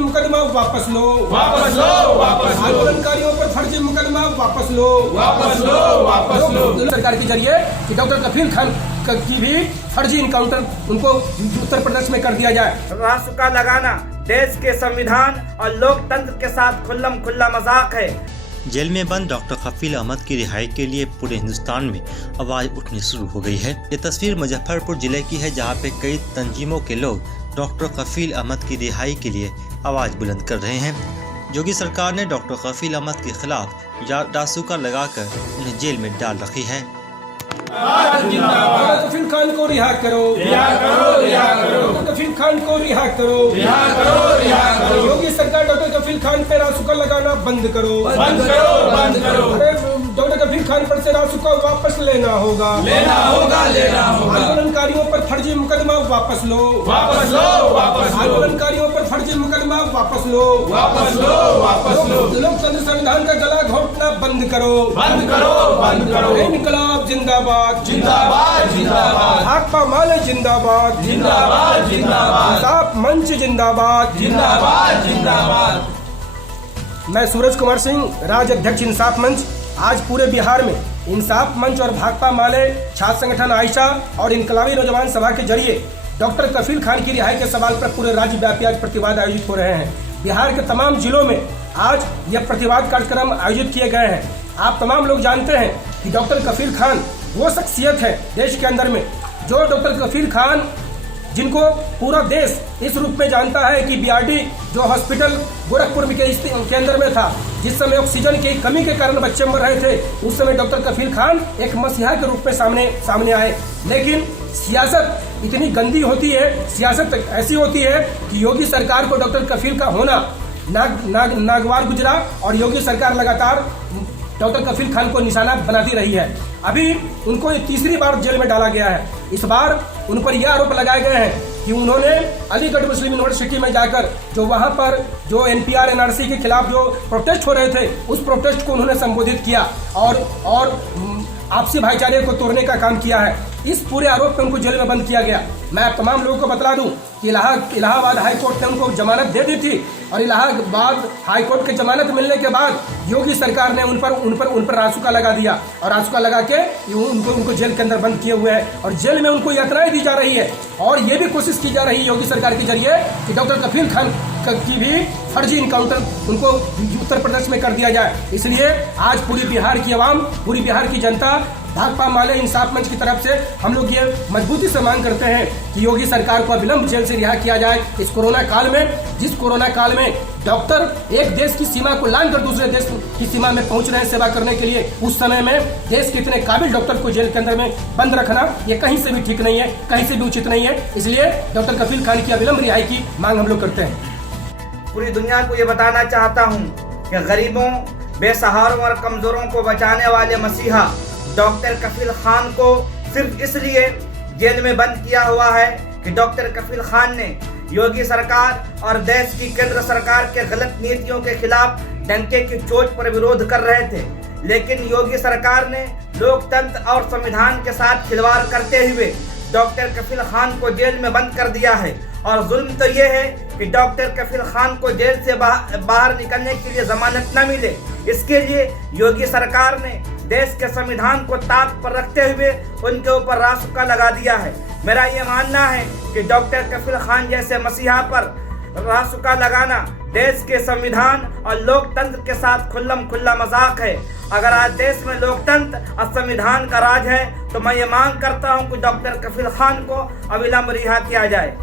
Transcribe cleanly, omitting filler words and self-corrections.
मुकदमा वापस लो, वापस लो, वापस लो। आंदोलनकारियों पर फर्जी मुकदमा वापस लो, वापस लो, वापस लो। सरकार के जरिए कि डॉक्टर कफील खान की भी फर्जी इनकाउंटर उनको उत्तर प्रदेश में कर दिया जाए। रासुका लगाना देश के संविधान और लोकतंत्र के साथ खुल्लम खुल्ला मजाक है। जेल में बंद डॉक्टर कफील अहमद की रिहाई के लिए पूरे हिंदुस्तान में आवाज उठनी शुरू हो गई है। ये तस्वीर मुजफ्फरपुर जिले की है, जहां पे कई तंजीमों के लोग डॉक्टर कफील अहमद की रिहाई के लिए आवाज बुलंद कर रहे हैं। योगी सरकार ने डॉक्टर कफील अहमद के खिलाफ रासुका लगाकर उन्हें जेल में डाल रखी है। कफील खान को रिहा करो, रिहा करो, रिहा करो। कफील खान को रिहा करो, रिहा करो, रिहा करो। योगी सरकार डॉक्टर कफील खान पे रासुका लगाना बंद करो, बंद करो, बंद करो। अरे डॉक्टर कफील खान पर से रासुका वापस लेना होगा, लेना होगा, लेना होगा। आंदोलनकारियों पर फर्जी मुकदमा वापस लो, वापस लो, वापस लो। आंदोलनकारियों पर फर्जी मुकदमा वापस लो, वापस लो, वापस लो। लोकतंत्र संविधान का गला घोटना बंद करो, बंद करो, बंद करो। इनकलाब जिंदाबाद, जिंदाबाद, जिंदाबाद। भाकपा माले जिंदाबाद, जिंदाबाद, जिंदाबाद। इंसाफ मंच जिंदाबाद, जिंदाबाद, जिंदाबाद। मैं सूरज कुमार सिंह, राज्य अध्यक्ष इंसाफ मंच। आज पूरे बिहार में इंसाफ मंच और भाकपा माले छात्र संगठन आयशा और इनकलाबी नौजवान सभा के जरिए डॉक्टर कफील खान की रिहाई के सवाल पर पूरे राज्य व्यापी आज प्रतिवाद आयोजित हो रहे हैं। बिहार के तमाम जिलों में आज यह प्रतिवाद कार्यक्रम आयोजित किए गए हैं। आप तमाम लोग जानते हैं कि डॉक्टर कफील खान वो शख्सियत है देश के अंदर में, जो डॉक्टर कफील खान जिनको पूरा देश इस रूप में जानता है कि बीआरडी जो हॉस्पिटल गोरखपुर के अंदर में था, जिस समय ऑक्सीजन की कमी के कारण बच्चे मर रहे थे, उस समय डॉक्टर कफील खान एक मसीहा के रूप में सामने आए। लेकिन सियासत इतनी गंदी होती है, सियासत ऐसी होती है कि योगी सरकार को डॉक्टर कफील का होना नागवार गुजरा और योगी सरकार लगातार डॉक्टर कफील खान को निशाना बनाती रही है। अभी उनको ये तीसरी बार जेल में डाला गया है। इस बार उन पर यह आरोप लगाए गए हैं कि उन्होंने अलीगढ़ मुस्लिम यूनिवर्सिटी में जाकर जो वहां पर जो एनपीआर एनआरसी के खिलाफ जो प्रोटेस्ट हो रहे थे, उस प्रोटेस्ट को उन्होंने संबोधित किया और आपसी भाईचारे को तोड़ने का काम किया है। इस पूरे आरोप पे उनको जेल में बंद किया गया। मैं आप तमाम लोगों को बतला दूं कि इलाहाबाद हाई कोर्ट ने उनको जमानत दे दी थी और इलाहाबाद हाई कोर्ट की जमानत मिलने के बाद योगी सरकार ने उन पर रासुका लगा दिया और रासुका लगा के उनको जेल के अंदर बंद किए हुए हैं और जेल में उनको यातनाएं दी जा रही है और ये भी कोशिश की जा रही है योगी सरकार के जरिए कि डॉक्टर कफील खान की भी फर्जी इनकाउंटर उनको उत्तर प्रदेश में कर दिया जाए। इसलिए आज पूरी बिहार की आवाम, पूरी बिहार की जनता भाकपा माले इंसाफ मंच की तरफ से हम लोग ये मजबूती से मांग करते हैं कि योगी सरकार को अविलंब जेल से रिहा किया जाए। इस कोरोना काल में, जिस कोरोना काल में डॉक्टर एक देश की सीमा को लांघकर दूसरे देश की सीमा में पहुंच रहे हैं सेवा करने के लिए, उस समय में देश के इतने काबिल डॉक्टर को जेल के अंदर में बंद रखना ये कहीं से भी ठीक नहीं है, कहीं से भी उचित नहीं है। इसलिए डॉक्टर कफील खान की अविलंब रिहाई की मांग हम लोग करते हैं। पूरी दुनिया को ये बताना चाहता हूँ कि गरीबों, बेसहारों और कमजोरों को बचाने वाले मसीहा डॉक्टर कफील खान को सिर्फ इसलिए जेल में बंद किया हुआ है कि डॉक्टर कफील खान ने योगी सरकार और देश की केंद्र सरकार के गलत नीतियों के खिलाफ डंके की चोट पर विरोध कर रहे थे। लेकिन योगी सरकार ने लोकतंत्र और संविधान के साथ खिलवाड़ करते हुए डॉक्टर कफील खान को जेल में बंद कर दिया है। और जुल्म तो ये है कि डॉक्टर कफील खान को जेल से बाहर निकलने के लिए जमानत न मिले। इसके लिए योगी सरकार ने देश के संविधान को ताक पर रखते हुए उनके ऊपर रासुका लगा दिया है। मेरा ये मानना है कि डॉक्टर कफील खान जैसे मसीहा पर रासुका लगाना देश के संविधान और लोकतंत्र के साथ खुल्लम खुल्ला मजाक है। अगर आज देश में लोकतंत्र और संविधान का राज है तो मैं ये मांग करता हूँ कि डॉक्टर कफील खान को अविलंब रिहा किया जाए।